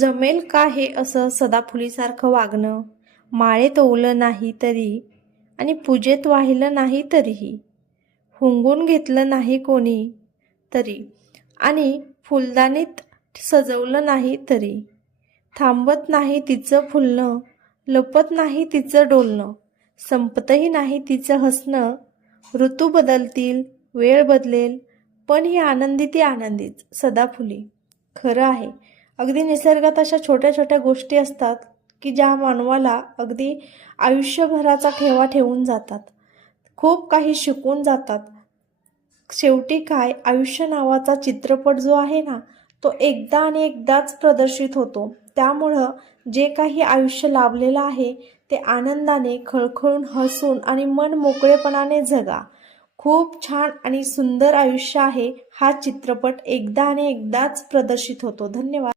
जमेल का हे असं सदाफुलीसारखं वागणं, माळेत ओवलं नाही तरी आणि पूजेत वाहिलं नाही तरीही, हुंगून घेतलं नाही कोणी तरी आणि फुलदाणीत सजवलं नाही तरी, थांबत नाही तिचं फुलणं, लपत नाही तिचं डोलणं, संपतही नाही तिचं हसणं. ऋतू बदलतील, वेळ बदलेल, पण ही आनंदी ती आनंदीच सदाफुली. खरं आहे, अगदी निसर्गात अशा छोट्या छोट्या गोष्टी असतात की ज्या मानवाला अगदी आयुष्यभराचा ठेवा ठेवून जातात, खूप काही शिकून जातात. शेवटी काय, आयुष्य नावाचा चित्रपट जो आहे ना, तो एकदा आणि एकदाच प्रदर्शित होतो. त्यामुळं जे काही आयुष्य लाभलेलं आहे ते आनंदाने, खळखळून, हसून आणि मन मोकळेपणाने जगा. खूप छान आणि सुंदर आयुष्य आहे. हा चित्रपट एकदा आणि एकदाच प्रदर्शित होतो. धन्यवाद.